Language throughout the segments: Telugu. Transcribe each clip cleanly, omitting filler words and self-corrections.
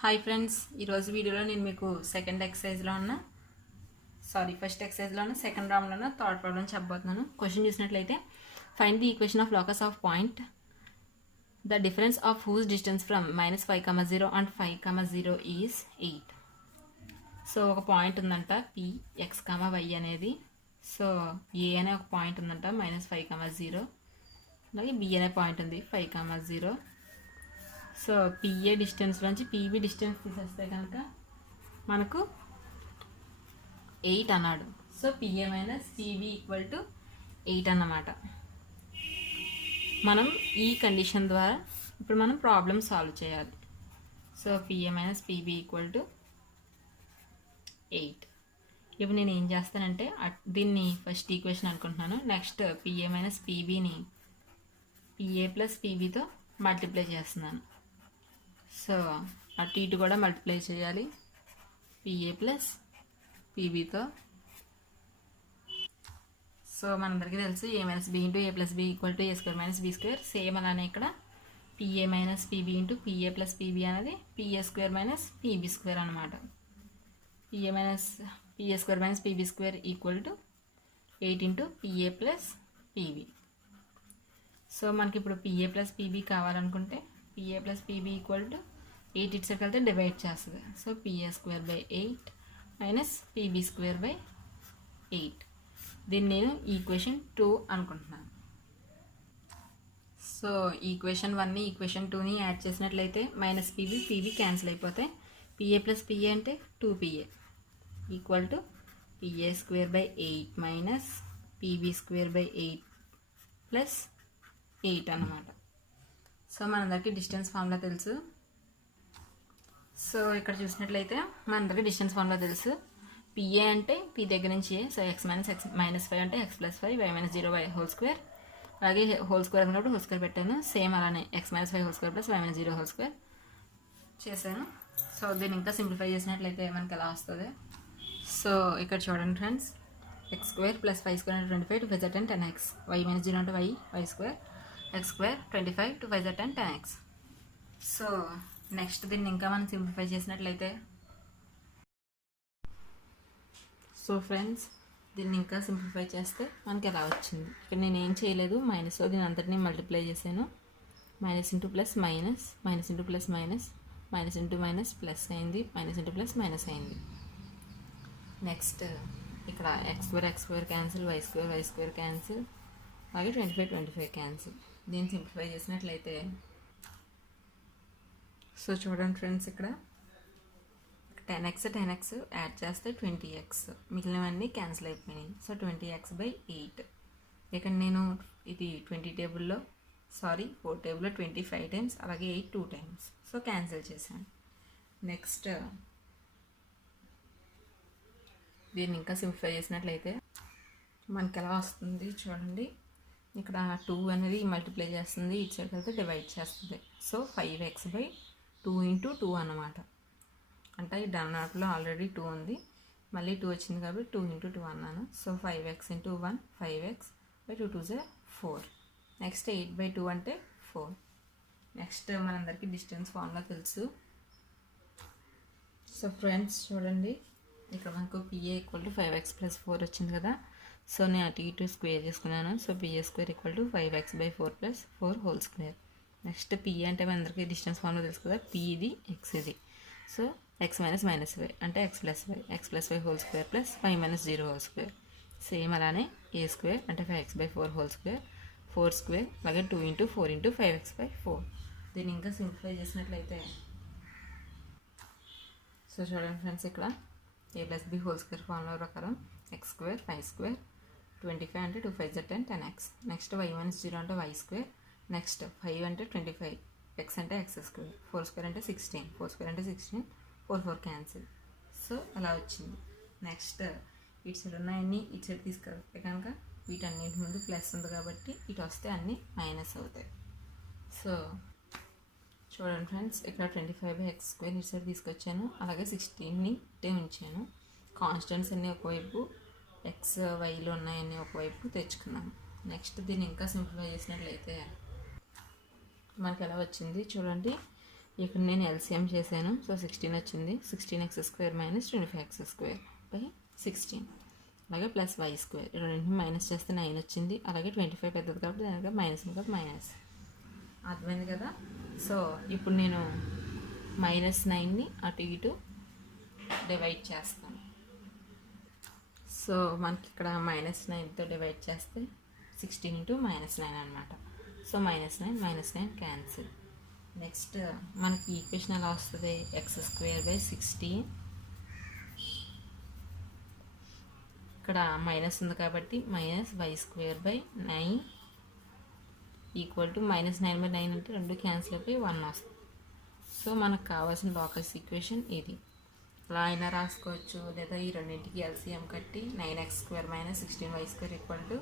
హాయ్ ఫ్రెండ్స్, ఈరోజు వీడియోలో నేను మీకు సెకండ్ ఎక్సర్సైజ్లో ఉన్న ఫస్ట్ ఎక్సర్సైజ్లో ఉన్న సెకండ్ రౌండ్లో ఉన్న థర్డ్ ప్రాబ్లం చెప్పబోతున్నాను. క్వశ్చన్ చూసినట్లయితే find the equation of locus of point the difference of whose distance from -5,0 and 5,0 is 8. So ఒక పాయింట్ ఉందంట పి ఎక్స్, వై అనేది. సో ఏ అనే ఒక పాయింట్ ఉందంట -5,0, అలాగే బి అనే పాయింట్ ఉంది 5,0. సో పిఏ డిస్టెన్స్ నుంచి పీబీ డిస్టెన్స్ తీసేస్తే కనుక మనకు 8 అన్నాడు. So PA minus PB equal to 8 అన్నమాట. మనం ఈ కండిషన్ ద్వారా ఇప్పుడు మనం ప్రాబ్లమ్ సాల్వ్ చేయాలి. So PA minus PB equal to 8. ఇప్పుడు నేను ఏం చేస్తానంటే దీన్ని ఫస్ట్ ఈక్వేషన్ అనుకుంటున్నాను. నెక్స్ట్ పిఏ మైనస్ పీబీని పిఏ ప్లస్ పీబీతో మల్టిప్లై చేస్తున్నాను. సో అటు ఇటు కూడా మల్టిప్లై చేయాలి పిఏ ప్లస్ పీబీతో. సో మనందరికీ తెలుసు A minus B into A plus B equal to A square minus B square. Same అలానే ఇక్కడ PA minus PB into PA plus PB అనేది PA square minus PB square అనమాట. PA square minus PB square equal to 8 into PA plus PB. So మనకి ఇప్పుడు పిఏ ప్లస్ పీబీ కావాలనుకుంటే PA plus PB equal to 8 ఇటు సైడ్ వెళ్తే డివైడ్ చేస్తుంది. So PA square by 8 minus PB square by 8. దీన్ని నేను ఈక్వేషన్ 2 అనుకుంటున్నాను. సో ఈక్వేషన్ 1ని ఈక్వేషన్ 2ని యాడ్ చేసినట్లయితే మైనస్ పీబీ క్యాన్సిల్ అయిపోతాయి. పిఏ ప్లస్ పిఏ అంటే 2PA equal to PA square by 8 minus PB square by 8 plus 8 అన్నమాట. సో మనందరికీ డిస్టెన్స్ ఫార్ములా తెలుసు. సో ఇక్కడ చూసినట్లయితే మనందరికీ డిస్టెన్స్ ఫార్ములా తెలుసు. పిఏ అంటే పి దగ్గర నుంచి ఏ. సో ఎక్స్ మైనస్ 5 అంటే X plus 5 Y minus 0 Y whole square. అలాగే హోల్ స్క్వేర్ అనుకున్నప్పుడు హోల్ స్క్వేర్ పెట్టాను. సేమ్ అలానే X minus 5 whole square plus Y minus 0 whole square చేశాను. సో దీన్ని ఇంకా సింప్లిఫై చేసినట్లయితే మనకి ఎలా వస్తుంది. సో ఇక్కడ చూడండి friends, X square plus 5 square అంటే 25 2 5 10 10x. వై మైనస్ 0 అంటే Y square X square 25 2 5 10 10x. So next దీన్ని ఇంకా మనం సింప్లిఫై చేసినట్లయితే సో ఫ్రెండ్స్ దీన్ని ఇంకా సింప్లిఫై చేస్తే మనకి ఎలా వచ్చింది. ఇక్కడ నేను ఏం చేయలేదు, మైనస్లో దీని అంతటినీ మల్టిప్లై చేశాను. Minus into plus minus, minus into plus minus, minus into minus plus అయింది, మైనస్ ఇంటూ ప్లస్ మైనస్ అయింది. నెక్స్ట్ ఇక్కడ X square cancel, Y square cancel, అలాగే 25 క్యాన్సిల్. దీన్ని సింప్లిఫై చేసినట్లయితే సో చూడండి ఫ్రెండ్స్, ఇక్కడ 10x యాడ్ చేస్తే 20x, మిగిలినవన్నీ క్యాన్సిల్ అయిపోయినాయి. So 20x by 8. ఇక్కడ నేను ఇది 4 టేబుల్లో 25 టైమ్స్, అలాగే 8 2 టైమ్స్. సో క్యాన్సిల్ చేశాను. నెక్స్ట్ దీన్ని ఇంకా సింప్లిఫై చేసినట్లయితే మనకి ఎలా వస్తుంది చూడండి. ఇక్కడ 2 అనేది మల్టిప్లై చేస్తుంది, ఇటు సైడ్ వెళ్తే డివైడ్ చేస్తుంది. సో 5x బై 2 ఇంటూ 2 అన్నమాట. అంటే ఈ డన్నాట్లో ఆల్రెడీ 2 ఉంది, మళ్ళీ 2 వచ్చింది కాబట్టి 2 ఇంటూ 2 అన్నాను. So 5x into 1 5x by 2 2 is 4. Next 8 by 2 అంటే 4. నెక్స్ట్ మనందరికీ డిస్టెన్స్ ఫార్ములా తెలుసు. సో ఫ్రెండ్స్ చూడండి, ఇక్కడ మనకు PA equal to 5x plus 4 వచ్చింది కదా. సో నేను అటు ఇటు స్క్వేర్ చేసుకున్నాను. So PA square equal to 5x by 4 plus 4 whole square. Next PA అంటే మనందరికీ డిస్టెన్స్ ఫార్ములా తెలుసు కదా, పి ఇది ఎక్స్ ఇది. సో ఎక్స్ మైనస్ వై అంటే X plus Y whole square plus Y minus 0 whole square. Same అలానే ఏ స్క్వేర్ అంటే 5x by 4 whole square 4 square, అలాగే 2 ఇంటూ 4 ఇంటూ 5x బై 4. దీన్ని ఇంకా సింప్లిఫై చేసినట్లయితే సో చూడండి ఫ్రెండ్స్, ఇక్కడ A plus B whole square formula ప్రకారం ఎక్స్ స్క్వేర్ 5 స్క్వేర్ 25 అంటే 2 5 10x. నెక్స్ట్ వై మైనస్ 0 అంటే వై స్క్వేర్. నెక్స్ట్ 5 అంటే 25, ఎక్స్ అంటే ఎక్స్ స్క్వేర్, 4 స్క్వేర్ అంటే 16, 4 స్క్వేర్ అంటే 16, 4 క్యాన్సిల్. సో అలా వచ్చింది. నెక్స్ట్ ఇటు సైడ్ ఉన్నాయన్నీ ఇటు సైడ్ తీసుకెళ్తే కనుక వీటన్నిటి ముందు ప్లస్ ఉంది కాబట్టి ఇటు వస్తే అన్నీ మైనస్ అవుతాయి. సో చూడండి ఫ్రెండ్స్, ఇక్కడ 25 బై ఎక్స్ స్క్వేర్ ఇటు సైడ్ తీసుకొచ్చాను, అలాగే 16ని ఇటే ఉంచాను. కాన్స్టెంట్స్ అన్నీ ఒకవైపు, ఎక్స్ వైలో ఉన్నాయన్నీ ఒకవైపు తెచ్చుకున్నాను. నెక్స్ట్ దీన్ని ఇంకా సింప్లిఫై చేసినట్లయితే మనకి ఎలా వచ్చింది చూడండి. ఇక్కడ నేను ఎల్సిఎం చేశాను. సో 16 వచ్చింది. 16x² మైనస్ 25x² బై 16, అలాగే ప్లస్ y². రెండింటిని మైనస్ చేస్తే 9 వచ్చింది. అలాగే 25 పెద్దది కాబట్టి దానికి మైనస్ కాబట్టి మైనస్. అర్థమైంది కదా. సో ఇప్పుడు నేను -9ని అటు ఇటు డివైడ్ చేస్తాను. సో మనకి ఇక్కడ -9తో డివైడ్ చేస్తే 16 ఇంటూ -9 అనమాట. So -9 cancel. నెక్స్ట్ మనకి ఈక్వేషన్ ఎలా వస్తుంది? x²/16, ఇక్కడ మైనస్ ఉంది కాబట్టి -y²/9 ఈక్వల్ టు -9/9 అంటే 2 క్యాన్సిల్ అయిపోయి 1 వస్తుంది. సో మనకు కావాల్సిన లోకస్ ఈక్వేషన్ ఇది. ఇలా అయినా రాసుకోవచ్చు, లేదా ఈ రెండింటికి ఎల్సిఎం కట్టి 9x² minus 16y² equal to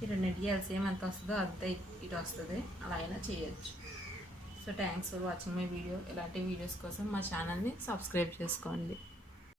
ఈ రెండింటికి ఎల్సిఎం ఎంత వస్తుందో అంతే ఇటు వస్తుంది. అలా అయినా చేయొచ్చు. So thanks for watching my video. ఇలాంటి వీడియోస్ కోసం మా ఛానల్ని సబ్స్క్రైబ్ చేసుకోండి.